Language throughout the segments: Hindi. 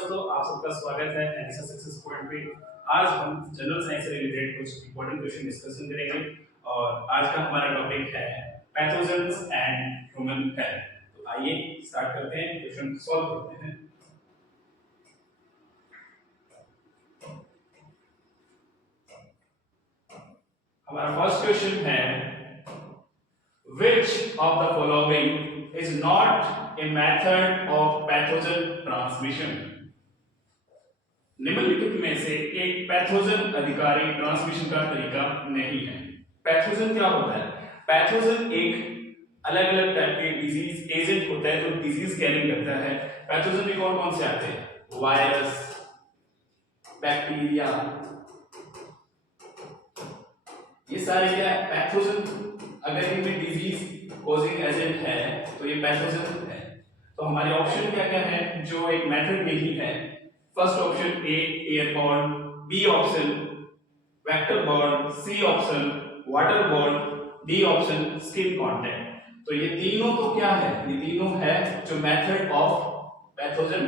दोस्तों, आप सबका स्वागत है एनएसएस सक्सेस पॉइंट पे। आज हम जनरल साइंस से रिलेटेड कुछ इंपॉर्टेंट क्वेश्चन डिस्कशन करेंगे और आज का हमारा टॉपिक है पैथोजेंस एंड ह्यूमन हेल्थ। तो आइए स्टार्ट करते हैं, क्वेश्चन सॉल्व करते हैं। हमारा फर्स्ट क्वेश्चन है which of the following is not a method of pathogen transmission? निम्नलिखित में से एक पैथोजन अधिकारी ट्रांसमिशन का तरीका नहीं है। पैथोजन क्या होता है? पैथोजन एक अलग अलग टाइप के डिजीज एजेंट होता है जो डिजीज कैरिंग करता है। पैथोजन में कौन कौन से आते हैं? वायरस, बैक्टीरिया, ये सारे क्या है? पैथोजन। अगर इनमें डिजीज कॉजिंग एजेंट है तो ये पैथोजन है। तो हमारे ऑप्शन क्या क्या है जो एक मेथड नहीं है? First option A airborne, B option vector borne, C option water borne, D option skin contact. तो ये तीनों तो क्या है? ये तीनों है जो मेथड ऑफ पैथोजन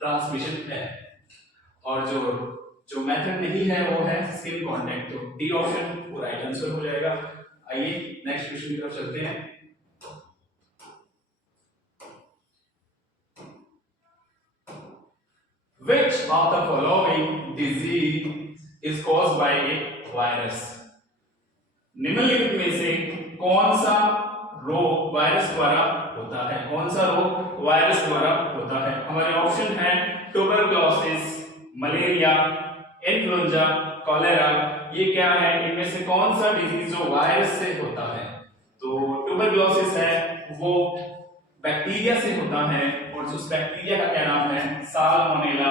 ट्रांसमिशन है, और जो मेथड नहीं है वो है स्किन कांटेक्ट। तो डी ऑप्शन वो राइट आंसर हो जाएगा। आइए नेक्स्ट क्वेश्चन की तरफ चलते हैं। Which of the following disease is caused by a virus? निम्नलिखित में से कौन सा रोग वायरस द्वारा होता है? कौन सा रोग वायरस द्वारा होता है? हमारे ऑप्शन है ट्यूबरकुलोसिस, मलेरिया, इन्फ्लुएंजा, कॉलेरा। ये क्या है? इनमें से कौन सा डिजीज जो वायरस से होता है? तो ट्यूबरकुलोसिस है वो बैक्टीरिया से होता है, और उस बैक्टीरिया का क्या नाम है? साल्मोनेला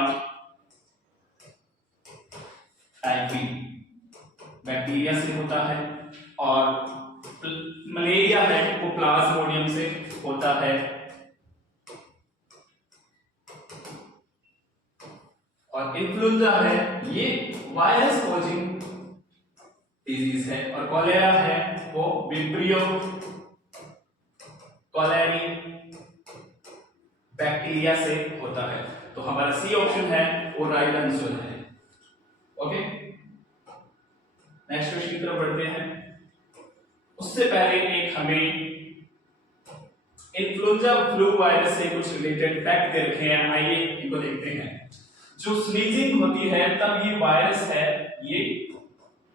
टाइफी बैक्टीरिया से होता है। और मलेरिया है वो प्लाज्मोडियम से होता है। और इन्फ्लुएंजा है ये वायरस कॉजिंग डिजीज है। और कॉलेरा है वो विब्रियो कॉलेरी बैक्टीरिया से होता है। तो हमारा सी ऑप्शन है वो राइट आंसर है। ओके, नेक्स्ट क्वेश्चन की तरफ बढ़ते हैं। उससे पहले एक हमें इन्फ्लुएंजा फ्लू वायरस से कुछ रिलेटेड फैक्ट दे रखे हैं, आइए इनको देखते हैं। जो स्नीजिंग होती है तब ये वायरस है ये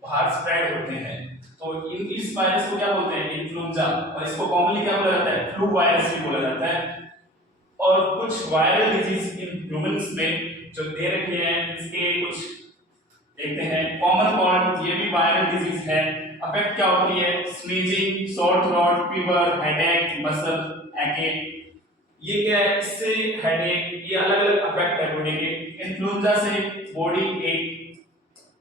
बाहर स्प्रेड होते हैं। तो इस वायरस को क्या बोलते हैं? इन्फ्लुएंजा। और इसको कॉमनली क्या बोला जाता है? फ्लू वायरस भी बोला जाता है। और कुछ वायरल डिजीज इन ह्यूमंस में जो दे रखे हैं, इसके कुछ देखते हैं। कॉमन कॉल्ड ये भी वायरल डिजीज है। अफेक्ट क्या होती है? Sneezing, sore throat, fever, headache, muscle ache. ये क्या है? इससे हेडेक, ये अलग अलग अफेक्ट है बॉडी के। इन्फ्लुएंजा से बॉडी एक,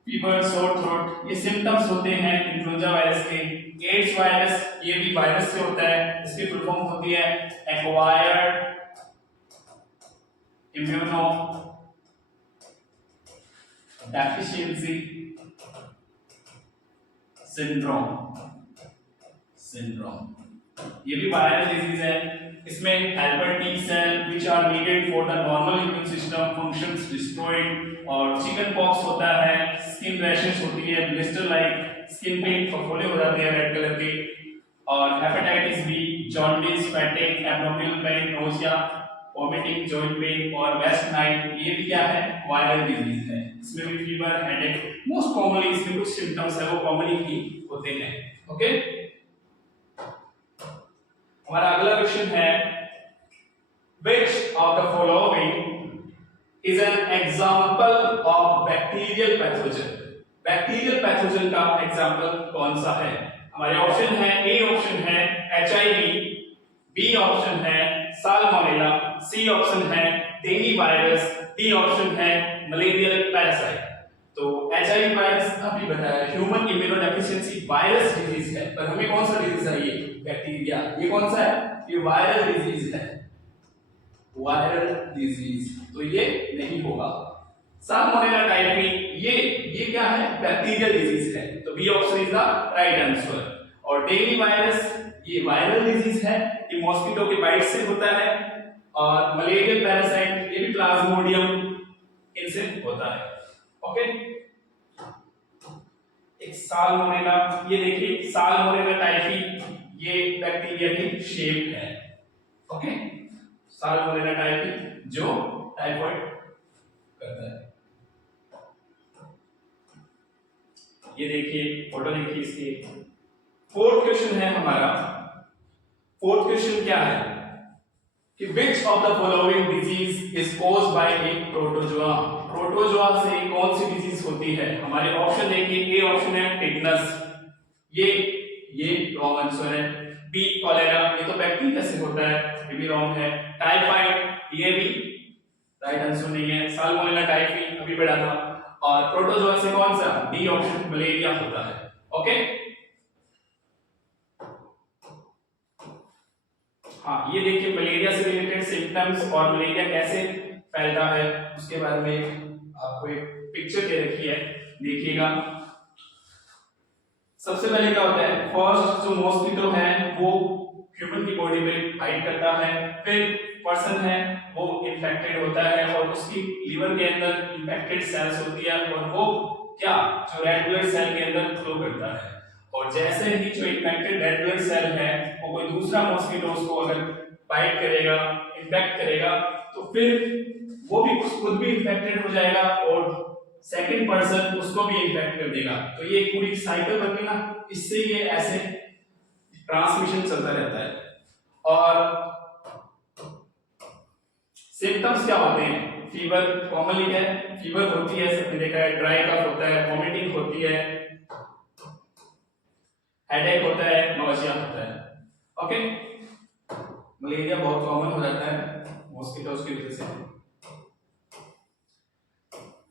फीवर, सोर थ्रोट, ये सिम्टम्स होते हैं इन्फ्लुएंजा वायरस के। एड्स वायरस ये भी वायरस से होता है, इसकी फुल फॉर्म होती है एक्वायर्ड इम्यूनो डेफिशिएंसी सिंड्रोम। ये भी वायरल डिजीज है। इसमें helper T cell which are needed for the normal immune system functions destroyed. और चिकन पॉक्स होता है, स्किन रैशेस होती है, ब्लिस्टर लाइक स्किन पे फफोले हो जाते हैं रेड कलर के। और hepatitis B, jaundice, fatigue, abdominal pain, nausea, vomiting, joint pain और वेस्ट नाइट, ये भी क्या है? वायरल डिजीज है। इसमें भी फीवर, हेडेक, मोस्ट कॉमनली इसमें कुछ सिम्टम्स है वो कॉमनली ही होते हैं। ओके, हमारा अगला क्वेश्चन है which of the following is an example of bacterial pathogen? Bacterial pathogen का एग्जांपल कौन सा है? हमारे ऑप्शन है, ए ऑप्शन है एचआईवी, बी ऑप्शन है साल्मोनेला, सी ऑप्शन है डेंगू वायरस, डी ऑप्शन है मलेरियल पैरासाइट। तो एचआईवी वायरस अभी बताया ह्यूमन इम्यूनोडेफिशिएंसी वायरस डिजीज है, पर हमें कौन सा डिजीज है? ये बैक्टीरिया। ये कौन सा है? ये वायरल डिजीज है, वायरल डिजीज। तो ये नहीं होगा। साल्मोनेला टाइफी ये क्या है? बैक्टीरियल डिजीज है। तो B option is the right answer. और डेंगू वायरस ये वायरल डिजीज है, ये मॉस्किटो के बाइट से होता है। और मलेरियल पैरासाइट ये भी प्लाज्मोडियम इनसे होता है। ओके, एक साल्मोनेला, ये देखिए साल्मोनेला टाइफी, ये बैक्टीरिया की शेप है। ओके, साल्मोनेला टाइफी जो टाइफाइड करता है। ये देखिए फोटो देखिए इसकी। फोर्थ क्वेश्चन है हमारा, फोर्थ क्वेश्चन क्या है कि which of the following disease is caused by A protozoa. Protozoa से कौन सी डिजीज होती है? हमारे ऑप्शन देखिए, ए ऑप्शन है टिटनस, ये रॉन्ग आंसर है। बी कॉलेरा, ये तो बैक्टीरिया से होता है, ये भी रॉन्ग है। टाइफाइड, ये भी राइट आंसर नहीं है। साल्मोनेला टाइफी अभी पढ़ा था। और प्रोटोजोआ से कौन सा? डी ऑप्शन मलेरिया होता है। ओके, हाँ ये देखिए मलेरिया से रिलेटेड सिम्टम्स और मलेरिया कैसे फैलता है उसके बारे में आपको एक पिक्चर दे रखी है, देखिएगा। सबसे पहले क्या होता है, फर्स्ट जो मॉस्किटो है वो ह्यूमन की बॉडी में बाइट करता है, फिर पर्सन है वो इन्फेक्टेड होता है और उसकी लिवर के अंदर इन्फेक्टेड सेल्स होती है और वो क्या जो रेड ब्लड सेल के अंदर फ्लो करता है। और जैसे ही जो इन्फेक्टेड रेड ब्लड सेल है वो कोई दूसरा मॉस्किटो उसको अगर बाइट करेगा, इन्फेक्ट करेगा, तो फिर वो भी खुद भी इन्फेक्टेड हो जाएगा और सेकंड पर्सन उसको भी इन्फेक्ट कर देगा। तो ये पूरी साइकिल बनती है ना, इससे ये ऐसे ट्रांसमिशन चलता रहता है। और सिम्टम्स क्या होते हैं? फीवर कॉमनली क्या है, फीवर होती है, सबने देखा है, ड्राई कफ होता है, वॉमिटिंग होती है, हेडेक होता है, नौसिया होता है। ओके, मलेरिया बहुत कॉमन हो जाता है मॉस्किटोज की वजह से।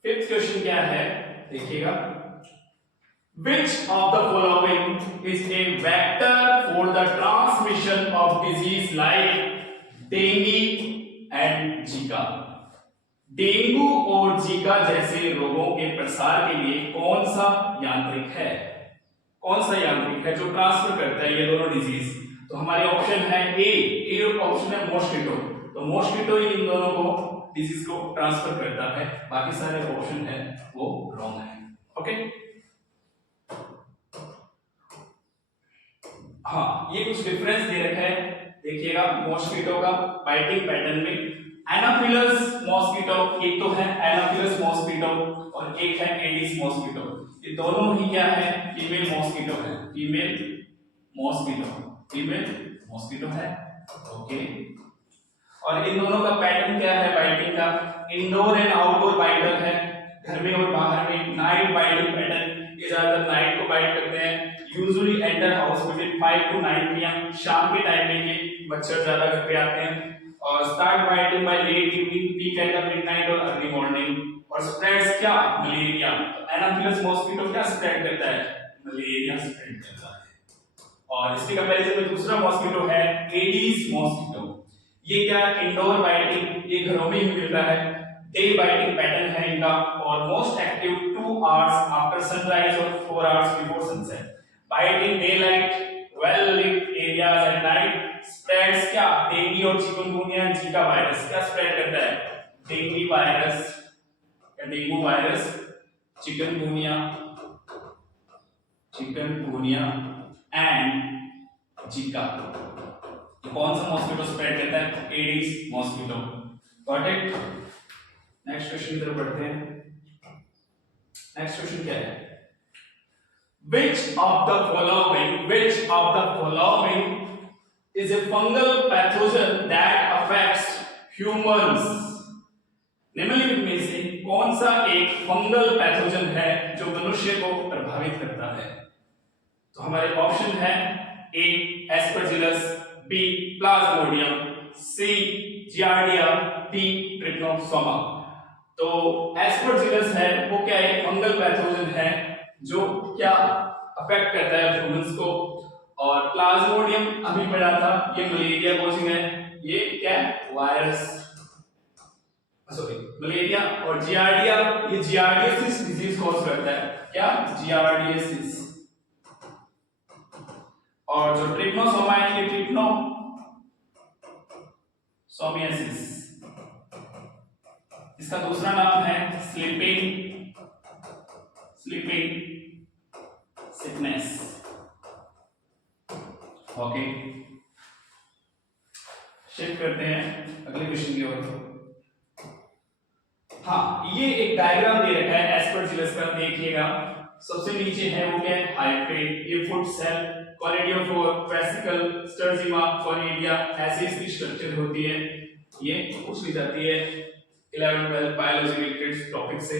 फिफ्थ क्वेश्चन क्या है देखिएगा, which of the following is a vector for the transmission of disease like dengue and zika। Dengue और जीका जैसे रोगों के प्रसार के लिए कौन सा यांत्रिक है, कौन सा यांत्रिक है जो ट्रांसफर करता है ये दोनों डिजीज? तो हमारे ऑप्शन है ए ऑप्शन है मॉस्किटो, तो मॉस्किटो ही इन दोनों को डिजीज को ट्रांसफर करता है, बाकी सारे ऑप्शन है वो रॉन्ग है। ओके, हाँ ये कुछ डिफरेंस दे रखा है, देखिएगा मॉस्किटो का बाइटिंग पैटर्न में। एनाफिलस मॉस्किटो, एक तो है एनाफिलस मॉस्किटो और एक है एडिस मॉस्किटो, ये दोनों ही क्या है, फीमेल मॉस्किटो है, फीमेल मॉस्किटो है। ओके, और इन दोनों का पैटर्न क्या है बाइटिंग का, इंडोर एंड आउटडोर बाइटर है, घर में और बाहर में। नाइट बाइटिंग पैटर्न, ये ज्यादातर नाइट को बाइट करते हैं, usually enter house between 5 to 9 PM, शाम के टाइम में ये मच्छर ज्यादा घर पे आते हैं। और start biting by late evening, peak at the midnight और अर्ली मॉर्निंग। और स्प्रेड्स क्या, मलेरिया। एनाफिलस मॉस्किटो क्या स्प्रेड करता है, मलेरिया स्प्रेड करता है। और इसके कंपैरिजन में दूसरा मॉस्किटो है एडिस मॉस्किटो, ये क्या इंडोर बाइटिंग, ये घरों में ही मिलता है, डे बाइटिंग पैटर्न है इनका और most active 2 hours after sunrise और 4 hours before sunset. Bite in day light, well lit areas at night, spreads क्या डेंगू और चिकनगुनिया, जीका वायरस क्या स्प्रेड करता है, dengue virus, chikungunya and zika. कौन सा मॉस्किटो स्प्रेड करता है, aedes mosquito. Got it. Next question की तरफ बढ़ते हैं। नेक्स्ट क्वेश्चन क्या है, which of the following is a fungal pathogen that affects humans। निम्नलिखित में से कौन सा एक फंगल पैथोजन है जो मनुष्य को प्रभावित करता है? तो हमारे ऑप्शन है ए एस्परजिलस, बी प्लाज्मोडियम, सी जियार्डिया, डी ट्रिप्नोसोमा। तो एस्परजिलस है वो क्या एक फंगल पैथोजन है जो क्या अफेक्ट करता है ह्यूमंस को, और प्लाज्मोडियम अभी पढ़ा था ये मलेरिया कॉजिंग है, ये क्या वायरस, सॉरी मलेरिया। और जियार्डिया, ये जियार्डियोसिस डिजीज कॉज करता है, क्या जियार्डियोसिस। और जो ट्रिप्नोसोमा है ये ट्रिप्नोसोमियासिस। इसका दूसरा नाम है स्लीपिंग सिकनेस। ओके, शिफ्ट करते हैं अगले क्वेश्चन की ओर। हाँ, ये एक डायग्राम दे रखा है एस्परजिलस का, देखिएगा। सबसे नीचे है वो क्या है, हाइफे, ये फुट सेल, कॉनिडियोफोर, वेसिकल, स्टर्जिमा, कॉनिडिया, ऐसे इसकी स्ट्रक्चर होती है। ये पूछ ली जाती है 11-12 बायोलॉजी रिलेटेड टॉपिक से।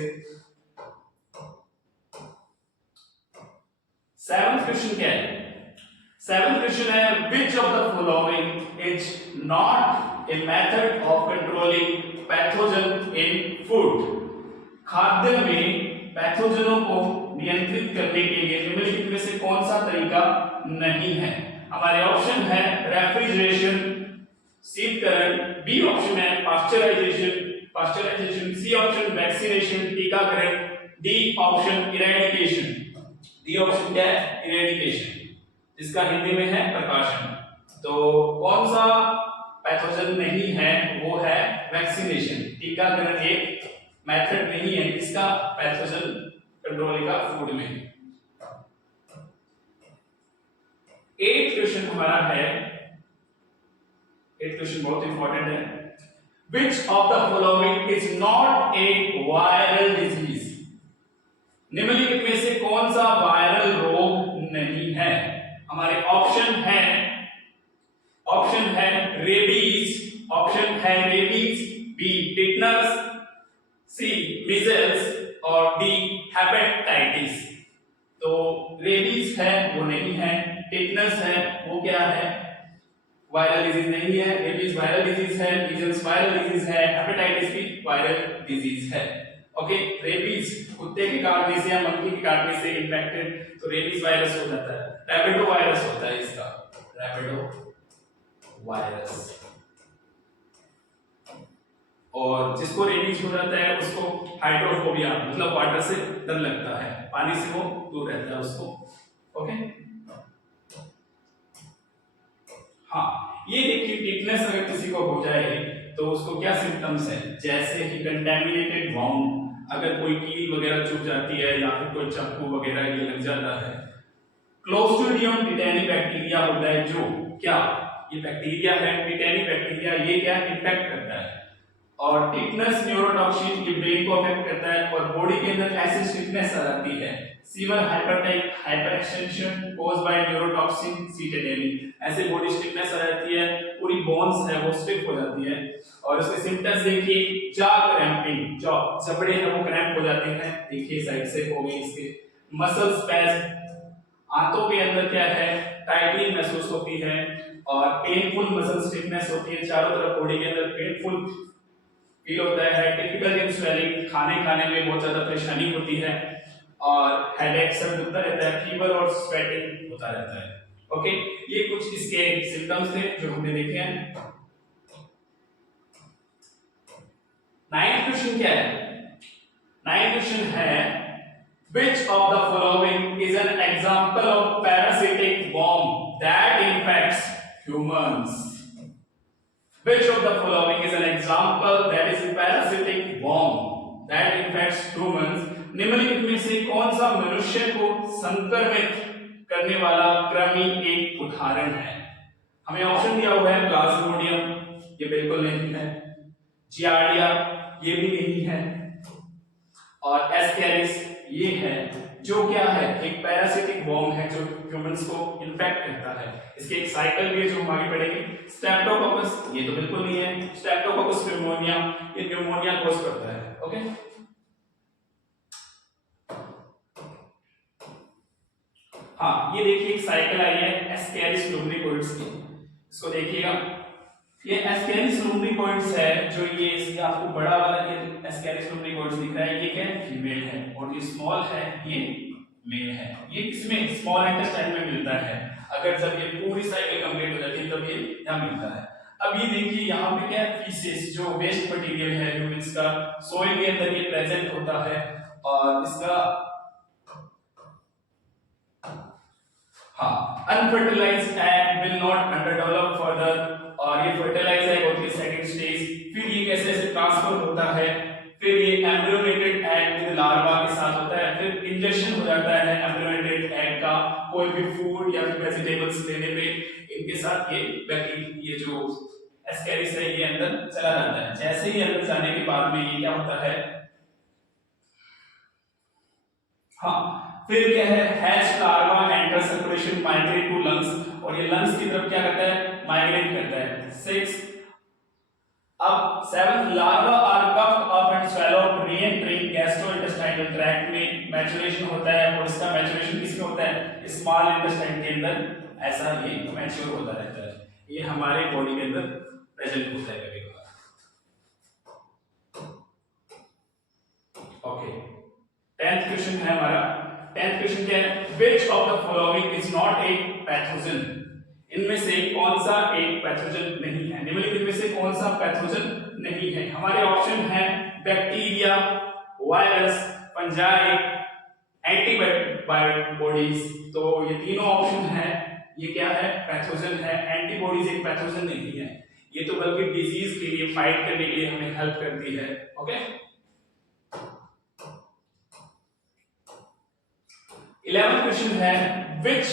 7th क्वेश्चन क्या है? 7th क्वेश्चन है which of the following is not a method of controlling pathogen in food? खाद्य में पैथोजनों को नियंत्रित करने के लिए निम्नलिखित में से कौन सा तरीका नहीं है? हमारे ऑप्शन है रेफ्रिजरेशन, शीतकरण, बी ऑप्शन है पास्चराइजेशन, सी ऑप्शन वैक्सीनेशन, टीकाकरण, D option eradication. D option क्या है? इरेडिकेशन, जिसका हिंदी में है प्रकाशन। तो कौन सा पैथोजन नहीं है? वो है वैक्सीनेशन। टीकाकरण एक मेथड नहीं है इसका पैथोजन कंट्रोल का फूड में। 8th क्वेश्चन हमारा है, 8th क्वेश्चन बहुत इंपॉर्टेंट है। Which of the following is not a viral disease? निम्नलिखित में से कौन सा वायरल रोग नहीं है? हमारे ऑप्शन है रेबीज, बी टिटनस, सी मीजल्स और डी हेपेटाइटिस। तो रेबीज है वो नहीं है, टिटनस है वो क्या है? वायरल डिजीज नहीं है। रेबीज वायरल डिजीज है, मीजल्स वायरल डिजीज है, हेपेटाइटिस भी वायरल डिजीज है। ओके, रेबीज कुत्ते के काटने से या मंकी के काटने से इन्फेक्टेड, तो रेबीज वायरस हो जाता है। रैबिडो वायरस होता है इसका, रैबिडो वायरस। और जिसको रेबीज हो जाता है उसको हाइड्रोफोबिया, मतलब वाटर से डर लगता है, पानी से वो दूर रहता है उसको। ओके, हाँ, ये देखिए टिटनेस अगर किसी को हो जाए तो उसको क्या सिम्टम्स है? जैसे कि कंटेमिनेटेड वाउंड, अगर कोई कील वगैरह चुभ जाती है या फिर कोई चाकू वगैरह ये लग जाता है। क्लोस्ट्रीडियम टिटेनी बैक्टीरिया होता है जो क्या, ये बैक्टीरिया है टिटेनी बैक्टीरिया, ये क्या इन्फेक्ट करता है। और टिटनस न्यूरोटॉक्सिन ये ब्रेन को अफेक्ट करता है और बॉडी के अंदर ऐसी स्टिफनेस आ जाती है, severe hyperextension caused by neurotoxin C tetani, ऐसे बॉडी स्टिफनेस आ जाती है, पूरी बोन्स है वो स्टिफ हो जाती है। और इसके सिम्पटम्स देखिए, जॉ क्रैम्पिंग, जबड़े हैं वो क्रैम्प हो जाते हैं, देखिए साइड से हो गई इसके। मसल स्पैज्म, आंतों के अंदर क्या है टाइटनिंग महसूस होती है और पेनफुल मसल स्टिफनेस होती है, चारों तरफ बॉडी के अंदर पेनफुल फील होता है। डिफिकल्ट इन स्वेलिंग, खाने में बहुत ज्यादा परेशानी होती है और हेडेक, सर दुखता रहता है, फीवर और स्वेटिंग होता रहता है। ओके, ये कुछ इसके सिम्पटम्स थे जो हमने देखे हैं। 9th क्वेश्चन क्या है? 9th क्वेश्चन है which of the following is an example of parasitic worm that infects humans? Which of the following is an example that is a parasitic worm that infects humans? निम्नलिखित में से कौन सा मनुष्य को संक्रमित करने वाला कृमि एक उदाहरण है? हमें ऑप्शन दिया हुआ है प्लाज्मोडियम, ये बिल्कुल नहीं है, जियार्डिया ये भी नहीं है, और एस्केरिस ये है, जो क्या है एक पैरासिटिक वर्म है जो ह्यूमंस को इन्फेक्ट करता है। इसके एक साइकिल भी है जो हम आगे पढ़ेंगे। स्ट्रेप्टोकोकस ये तो बिल्कुल नहीं है, स्ट्रेप्टोकोकस न्यूमोनिया ये न्यूमोनिया कॉज करता है। ओके, हाँ, ये देखिए एक साइकिल आई है एस्केरिस लुम्ब्रिकोइड्स की, इसको देखिएगा। ये एस्केरिस लुम्ब्रिकोइड्स है जो ये इसका आपको बड़ा वाला ये एस्केरिस लुम्ब्रिकोइड्स दिख रहा है, ये क्या है फीमेल है, और ये स्मॉल है ये मेल है। ये किसमें स्मॉल इंटेस्टाइन में मिलता है, अगर जब ये पूरी साइकिल कंप्लीट हो जाती है तब ये यहाँ मिलता है। अब ये देखिए यहाँ पे क्या है फीसेस, जो वेस्ट मटेरियल है ह्यूमंस का, सोइल के अंदर ये प्रेजेंट होता है और इसका unfertilised egg will not underdevelop further, और ये फर्टिलाइज एग होती है सेकंड स्टेज, फिर ये कैसे ट्रांसफर होता है फिर ये एम्ब्रियोनेटेड एग विद लार्वा के साथ होता है, फिर इंजेक्शन हो जाता है एम्ब्रियोनेटेड एग का कोई भी फूड या फिर वेजिटेबल्स लेने पे, इनके साथ ये बैक्टीरिया ये जो एस्केरिस है ये अंदर चला जाता है। जैसे ही अंदर जाने के बाद में ये क्या होता है, हाँ फिर क्या है, hatch larva enter circulation migrate to lungs, और ये लंग्स की तरफ क्या करता है, माइग्रेट करता है। 6 अब 7 larva are coughed up and swallowed re-entering gastrointestinal tract में मैच्योरेशन होता है, और इसका मैच्योरेशन किसमें होता है, स्मॉल इंटेस्टाइन के अंदर ऐसा ये मैच्योर होता रहता है। ये हमारे बॉडी के अंदर प्रेजेंट होता है कभी कभार। ओके 10th क्वेश्चन है हमारा। 10th क्वेश्चन क्या है, which of the following is not a pathogen, इनमें से कौन सा एक पैथोजन नहीं है, निम्नलिखित में से कौन सा पैथोजन नहीं है। हमारे ऑप्शन है बैक्टीरिया, वायरस, फंजाई, एंटीबॉडीज। तो ये तीनों ऑप्शन है, ये क्या है, पैथोजन है। एंटीबॉडीज एक पैथोजन नहीं है, ये तो बल्कि डिजीज के लिए फाइट करने के लिए हमें हेल्प करती है। ओके 11th क्वेश्चन है, व्हिच